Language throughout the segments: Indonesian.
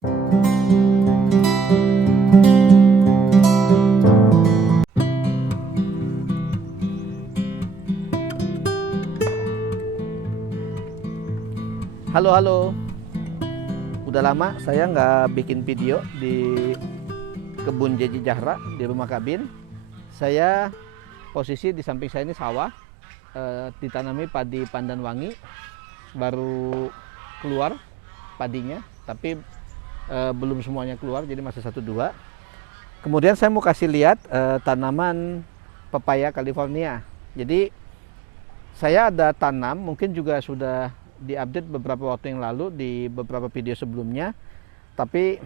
Halo, halo. Udah lama saya nggak bikin video di kebun Jeji Jahra di rumah Kabin. Saya posisi di samping saya ini sawah, ditanami padi pandan wangi, baru keluar padinya, tapi belum semuanya keluar, jadi masih 1-2. Kemudian saya mau kasih lihat tanaman pepaya California. Jadi saya ada tanam, mungkin juga sudah diupdate beberapa waktu yang lalu di beberapa video sebelumnya, tapi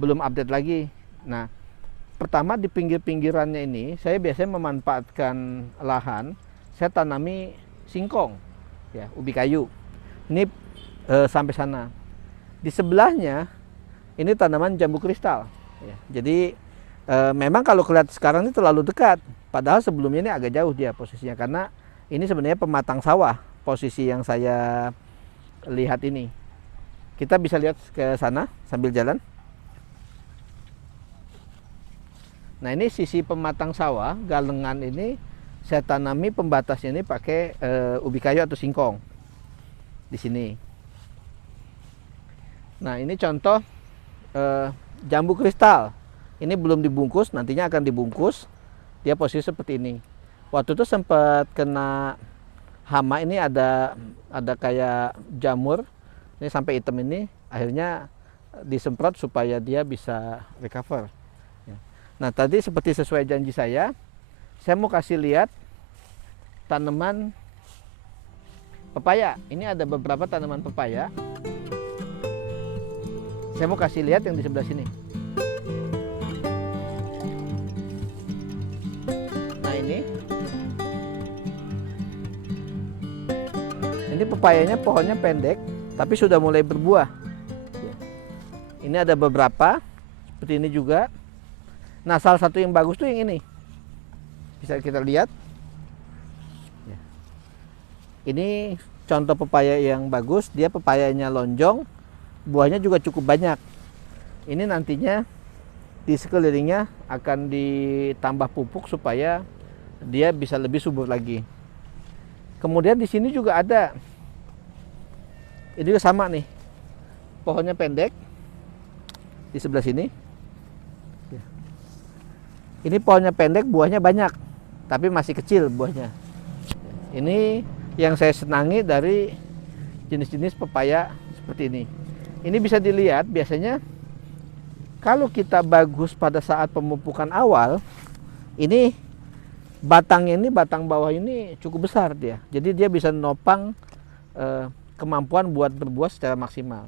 belum update lagi. Nah, pertama di pinggir-pinggirannya ini saya biasanya memanfaatkan lahan, saya tanami singkong, ya, ubi kayu. Ini sampai sana. Di sebelahnya ini tanaman jambu kristal. Ya. Jadi memang kalau kelihatan sekarang ini terlalu dekat, padahal sebelumnya ini agak jauh dia posisinya, karena ini sebenarnya pematang sawah. Posisi yang saya lihat ini, kita bisa lihat ke sana sambil jalan. Nah, ini sisi pematang sawah, galengan ini saya tanami pembatasnya ini pakai ubi kayu atau singkong di sini. Nah, ini contoh jambu kristal. Ini belum dibungkus, nantinya akan dibungkus. Dia posisi seperti ini. Waktu itu sempat kena hama, ini ada kayak jamur ini sampai hitam, ini akhirnya disemprot supaya dia bisa recover. Nah, tadi seperti sesuai janji saya mau kasih lihat tanaman pepaya. Ini ada beberapa tanaman pepaya, saya mau kasih lihat yang di sebelah sini. Nah, ini pepayanya pohonnya pendek, tapi sudah mulai berbuah. Ini ada beberapa, seperti ini juga. Nah, salah satu yang bagus tuh yang ini. Bisa kita lihat. Ini contoh pepaya yang bagus, dia pepayanya lonjong, buahnya juga cukup banyak. Ini nantinya di sekelilingnya akan ditambah pupuk supaya dia bisa lebih subur lagi. Kemudian di sini juga ada, ini juga sama nih, pohonnya pendek di sebelah sini. Ini pohonnya pendek, buahnya banyak, tapi masih kecil buahnya. Ini yang saya senangi dari jenis-jenis pepaya seperti ini. Ini bisa dilihat biasanya kalau kita bagus pada saat pemupukan awal, ini batangnya ini, batang bawah ini cukup besar dia. Jadi dia bisa nopang kemampuan buat berbuah secara maksimal.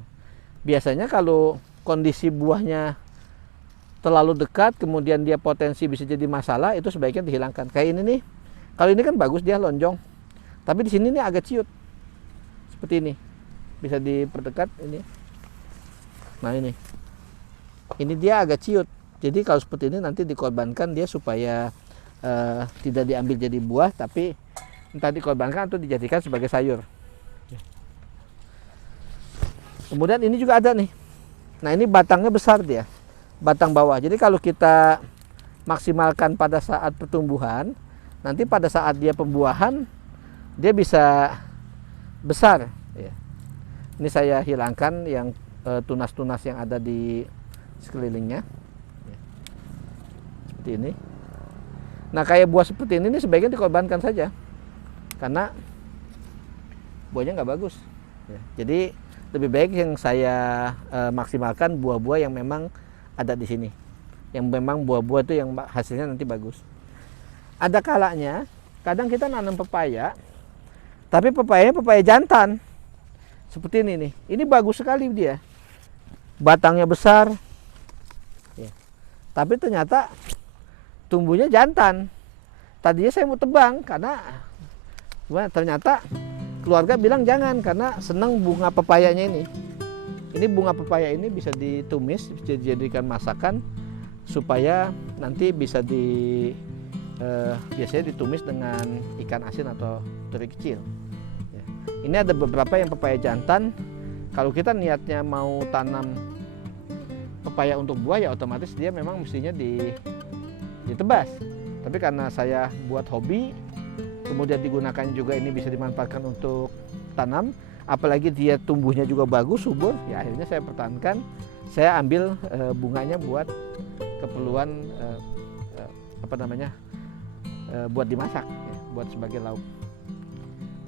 Biasanya kalau kondisi buahnya terlalu dekat, kemudian dia potensi bisa jadi masalah, itu sebaiknya dihilangkan. Kayak ini nih, kalau ini kan bagus dia lonjong, tapi di sini nih agak ciut, seperti ini. Bisa diperdekat ini. Nah, ini dia agak ciut. Jadi kalau seperti ini nanti dikorbankan dia supaya tidak diambil jadi buah, tapi entah dikorbankan atau dijadikan sebagai sayur. Kemudian ini juga ada nih. Nah, ini batangnya besar dia, batang bawah. Jadi kalau kita maksimalkan pada saat pertumbuhan, nanti pada saat dia pembuahan dia bisa besar. Ini saya hilangkan yang tunas-tunas yang ada di sekelilingnya, seperti ini. Nah, kayak buah seperti ini sebaiknya dikorbankan saja, karena buahnya nggak bagus. Jadi lebih baik yang saya maksimalkan buah-buah yang memang ada di sini, yang memang buah-buah itu yang hasilnya nanti bagus. Ada kalanya, kadang kita nanam pepaya, tapi pepayanya pepaya jantan, seperti ini nih. Ini bagus sekali dia, batangnya besar, tapi ternyata tumbuhnya jantan. Tadinya saya mau tebang karena ternyata keluarga bilang jangan, karena senang bunga pepayanya ini. Ini bunga pepaya ini bisa ditumis, bisa dijadikan masakan supaya nanti bisa biasanya ditumis dengan ikan asin atau teri kecil. Ini ada beberapa yang pepaya jantan. Kalau kita niatnya mau tanam pepaya untuk buah ya otomatis dia memang mestinya ditebas. Tapi karena saya buat hobi, kemudian digunakan juga ini bisa dimanfaatkan untuk tanam, apalagi dia tumbuhnya juga bagus, subur, ya akhirnya saya pertahankan. Saya ambil bunganya buat keperluan buat dimasak, ya, buat sebagai lauk.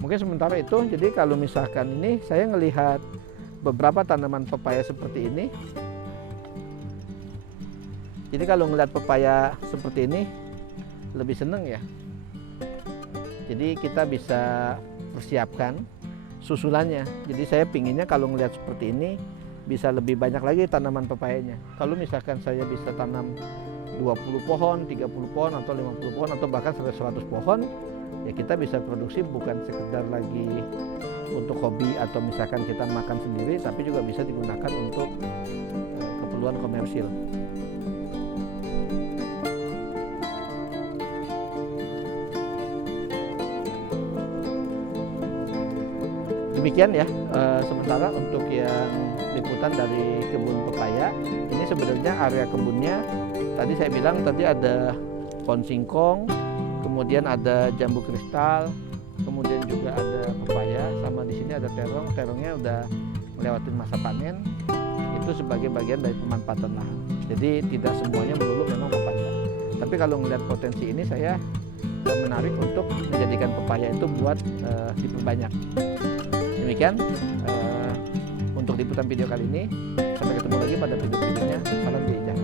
Mungkin sementara itu. Jadi kalau misalkan ini saya ngelihat beberapa tanaman pepaya seperti ini. Jadi kalau ngelihat pepaya seperti ini lebih seneng ya. Jadi kita bisa persiapkan susulannya. Jadi saya pinginnya kalau ngelihat seperti ini bisa lebih banyak lagi tanaman pepayanya. Kalau misalkan saya bisa tanam 20 pohon, 30 pohon, atau 50 pohon, atau bahkan sampai 100 pohon, ya kita bisa produksi bukan sekedar lagi untuk hobi atau misalkan kita makan sendiri, tapi juga bisa digunakan untuk keperluan komersil. Demikian ya sementara untuk yang liputan dari kebun pepaya. Ini sebenarnya area kebunnya tadi saya bilang tadi ada pohon singkong, kemudian ada jambu kristal, kemudian juga ada pepaya, sama di sini ada terong. Terongnya udah melewati masa panen. Itu sebagai bagian dari pemanfaatan lahan. Jadi tidak semuanya melulu memang pepaya. Tapi kalau melihat potensi ini saya menarik untuk menjadikan pepaya itu buat diperbanyak. Demikian untuk liputan video kali ini. Sampai ketemu lagi pada video berikutnya. Salam jejak.